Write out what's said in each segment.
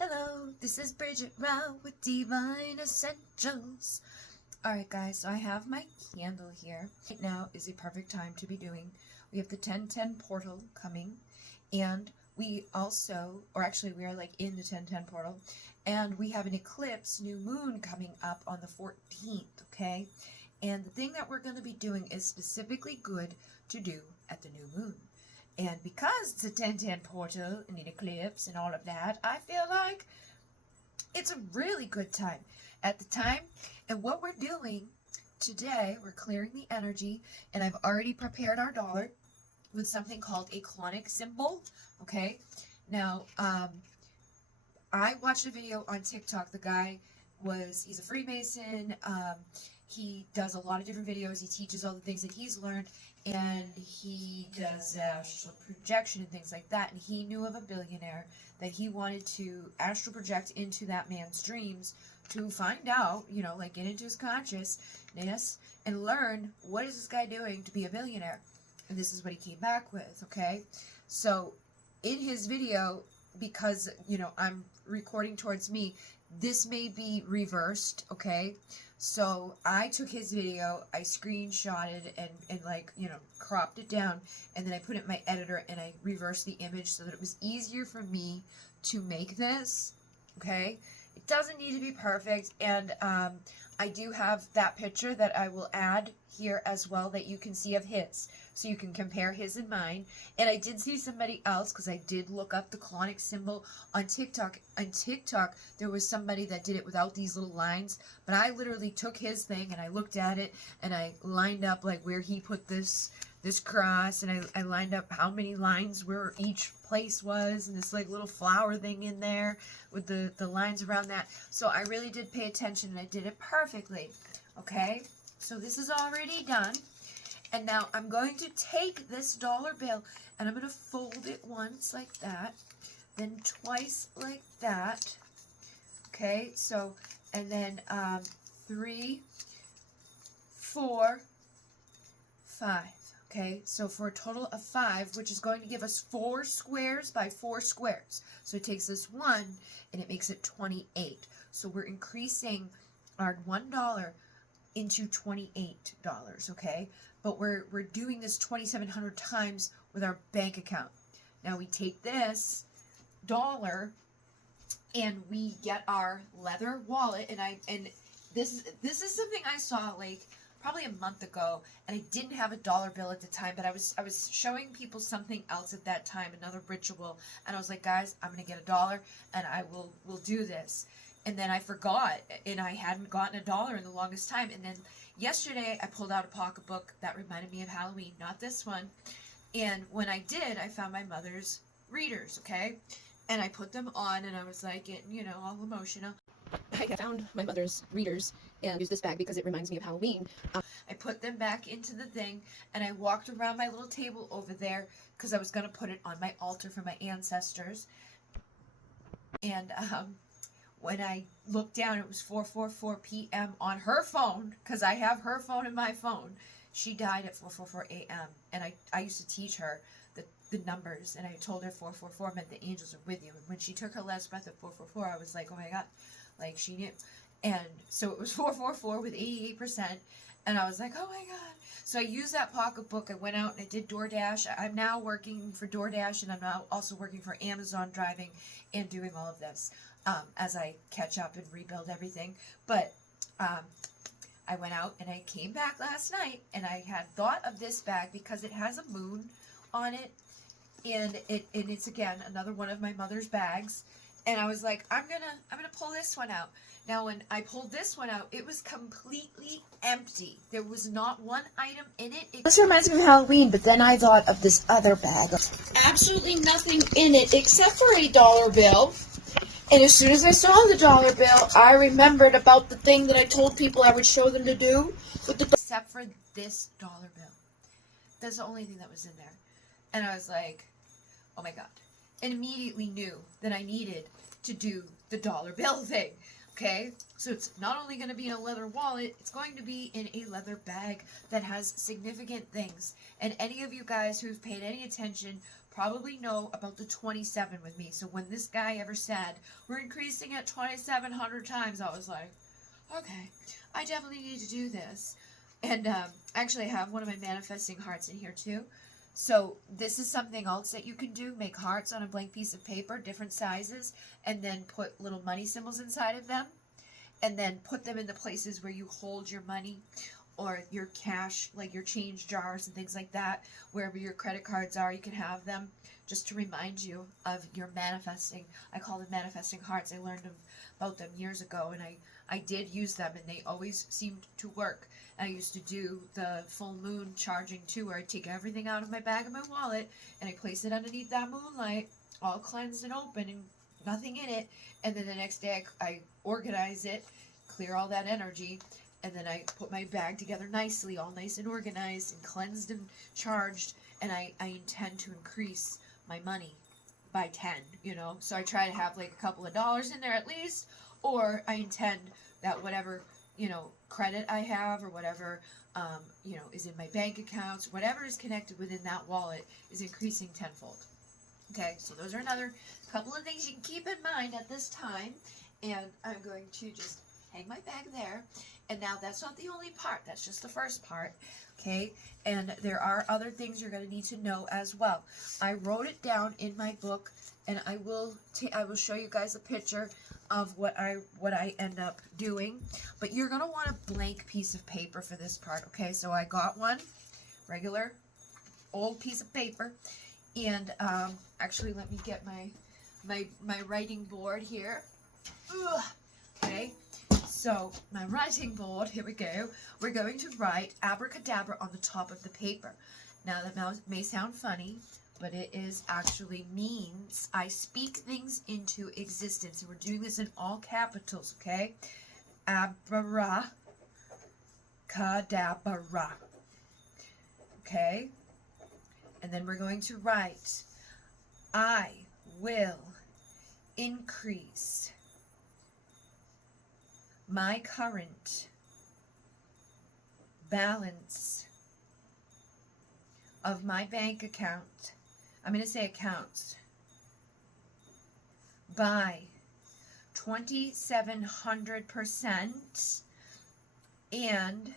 Hello, this is Bridget Rao with Divine Essentials. Alright guys, so I have my candle here. Right now is a perfect time to be doing. We have the 1010 portal coming, and we also, or actually we are like in the 1010 portal, and we have an eclipse, new moon coming up on the 14th, okay? And the thing that we're going to be doing is specifically good to do at the new moon. And because it's a 1010 portal and an eclipse and all of that, I feel like it's a really good time at the time. And what we're doing today, we're clearing the energy, and I've already prepared our dollar with something called a clonic symbol, okay? Now, I watched a video on TikTok. The guy he's a Freemason. He does a lot of different videos. He teaches all the things that he's learned, and he does astral projection and things like that. And he knew of a billionaire that he wanted to astral project into that man's dreams to find out, you know, like get into his consciousness and learn what is this guy doing to be a billionaire. And this is what he came back with, okay? So in his video, because, you know, I'm recording towards me, this may be reversed, okay? So I took his video, I screenshotted and like, you know, cropped it down, and then I put it in my editor and I reversed the image so that it was easier for me to make this, okay? It doesn't need to be perfect, and I do have that picture that I will add here as well that you can see of his, so you can compare his and mine. And I did see somebody else, because I did look up the clonic symbol on TikTok. On TikTok, there was somebody that did it without these little lines, but I literally took his thing and I looked at it and I lined up like where he put this cross, and I lined up how many lines where each place was, and this like little flower thing in there with the lines around that. So I really did pay attention, and I did it perfectly, okay? So this is already done, and now I'm going to take this dollar bill and I'm going to fold it once like that, then twice like that, okay? So, and then 3, 4, 5. Okay, so for a total of 5, which is going to give us 4 squares by 4 squares. So it takes us 1 and it makes it 28. So we're increasing our $1 into $28, okay? But we're doing this 2,700 times with our bank account. Now we take this dollar and we get our leather wallet, and this is something I saw like probably a month ago, and I didn't have a dollar bill at the time, but I was showing people something else at that time, another ritual, and I was like, guys, I'm gonna get $1 and I will do this. And then I forgot, and I hadn't gotten $1 in the longest time. And then yesterday I pulled out a pocketbook that reminded me of Halloween, not this one. And when I did, I found my mother's readers, okay? And I put them on, and I was like getting, you know, all emotional. I found my mother's readers and used this bag because it reminds me of Halloween. I put them back into the thing, and I walked around my little table over there because I was going to put it on my altar for my ancestors. And when I looked down, it was 4:44 p.m. on her phone, because I have her phone in my phone. She died at 4:44 a.m. And I used to teach her the numbers, and I told her 4:44 meant the angels are with you. And when she took her last breath at 4:44, I was like, oh my God. Like, she knew. And so it was 4:44 with 88%. And I was like, oh my God. So I used that pocketbook. I went out and I did DoorDash. I'm now working for DoorDash, and I'm now also working for Amazon, driving and doing all of this as I catch up and rebuild everything. But I went out and I came back last night, and I had thought of this bag because it has a moon on it. And it's, again, another one of my mother's bags. And I was like, I'm gonna pull this one out. Now, when I pulled this one out, it was completely empty. There was not one item in it. This reminds me of Halloween, but then I thought of this other bag. Absolutely nothing in it except for a dollar bill. And as soon as I saw the dollar bill, I remembered about the thing that I told people I would show them to do with the except for this dollar bill. That's the only thing that was in there. And I was like, oh my God. And immediately knew that I needed to do the dollar bill thing, okay? So it's not only going to be in a leather wallet, it's going to be in a leather bag that has significant things. And any of you guys who've paid any attention probably know about the 27 with me. So when this guy ever said, we're increasing it 2,700 times, I was like, okay, I definitely need to do this. And actually I have one of my manifesting hearts in here too. So this is something else that you can do. Make hearts on a blank piece of paper, different sizes, and then put little money symbols inside of them. And then put them in the places where you hold your money or your cash, like your change jars and things like that. Wherever your credit cards are, you can have them just to remind you of your manifesting. I call them manifesting hearts. I learned about them years ago, and I did use them, and they always seemed to work. I used to do the full moon charging too, where I take everything out of my bag and my wallet, and I place it underneath that moonlight, all cleansed and open, and nothing in it. And then the next day I organize it, clear all that energy, and then I put my bag together nicely, all nice and organized and cleansed and charged, and I intend to increase my money by 10, you know. So I try to have like a couple of dollars in there at least, or I intend that whatever, you know, credit I have or whatever, you know, is in my bank accounts, whatever is connected within that wallet is increasing tenfold. Okay, so those are another couple of things you can keep in mind at this time. And I'm going to just hang my bag there. And now that's not the only part. That's just the first part. Okay, and there are other things you're going to need to know as well. I wrote it down in my book, and I will show you guys a picture of what I end up doing. But you're going to want a blank piece of paper for this part. Okay, so I got one regular old piece of paper. And actually, let me get my writing board here. Ugh. Okay, so my writing board, here we go. We're going to write abracadabra on the top of the paper. Now, that may sound funny, but it is actually means I speak things into existence. And we're doing this in all capitals, okay? Abracadabra. Okay? And then we're going to write, I will increase my current balance of my bank account. I'm going to say accounts. By 2,700% and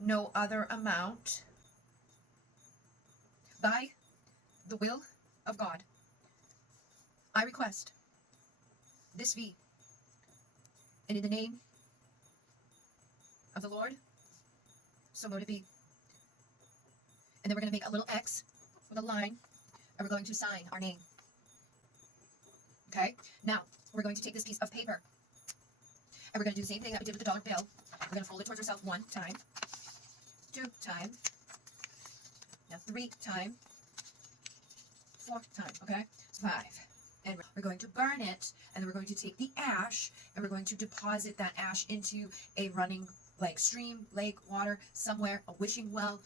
no other amount. By the will of God, I request this fee, and in the name of the Lord, so mote it be. And then we're going to make a little X with a line, and we're going to sign our name. Okay? Now, we're going to take this piece of paper, and we're going to do the same thing that we did with the dollar bill. We're going to fold it towards ourselves 1 time, 2 time, now 3 time, 4 time, okay? 5. And we're going to burn it, and then we're going to take the ash, and we're going to deposit that ash into a running, like, stream, lake, water, somewhere, a wishing well,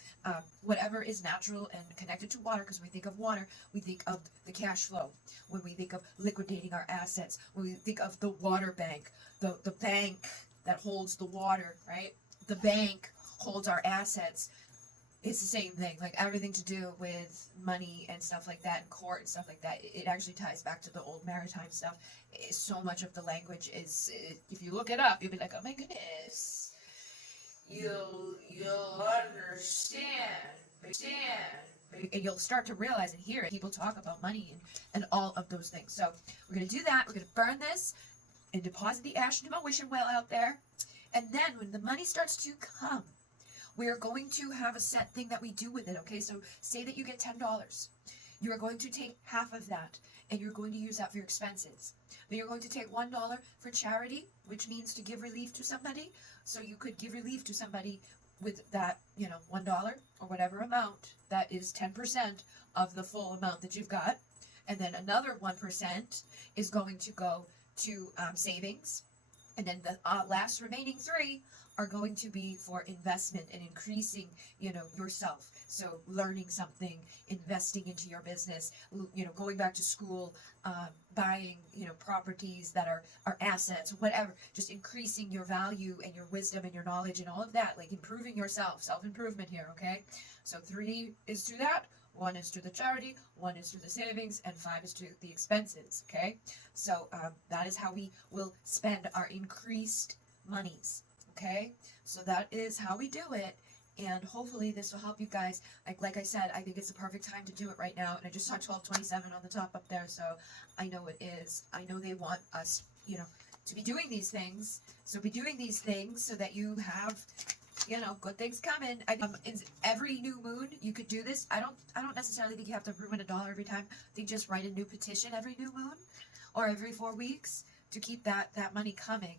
whatever is natural and connected to water, because when we think of water, we think of the cash flow. When we think of liquidating our assets, when we think of the water bank, the bank that holds the water, right? The bank holds our assets. It's the same thing, like everything to do with money and stuff like that, and court and stuff like that. It actually ties back to the old maritime stuff. So much of the language is, if you look it up, you'll be like, oh my goodness. You'll understand, and you'll start to realize and hear it. People talk about money and all of those things. So we're going to do that. We're going to burn this and deposit the ash into my wishing well out there. And then when the money starts to come, we're going to have a set thing that we do with it, okay? So say that you get $10. You are going to take half of that, and you're going to use that for your expenses. Then you're going to take $1 for charity, which means to give relief to somebody. So you could give relief to somebody with that, you know, $1 or whatever amount. That is 10% of the full amount that you've got. And then another 1% is going to go to savings. And then the last remaining 3 are going to be for investment and increasing, you know, yourself. So learning something, investing into your business, you know, going back to school, buying, you know, properties that are assets, whatever, just increasing your value and your wisdom and your knowledge and all of that, like improving yourself, self-improvement here, okay? So 3 is to that, 1 is to the charity, 1 is to the savings, and 5 is to the expenses, okay? So that is how we will spend our increased monies, okay? So that is how we do it, and hopefully this will help you guys. Like I said, I think it's the perfect time to do it right now, and I just saw 1227 on the top up there, so I know it is. I know they want us, you know, to be doing these things, so be doing these things so that you have, you know, good things coming. Is every new moon you could do this. I don't necessarily think you have to ruin $1 every time. I think just write a new petition every new moon or every 4 weeks to keep that money coming.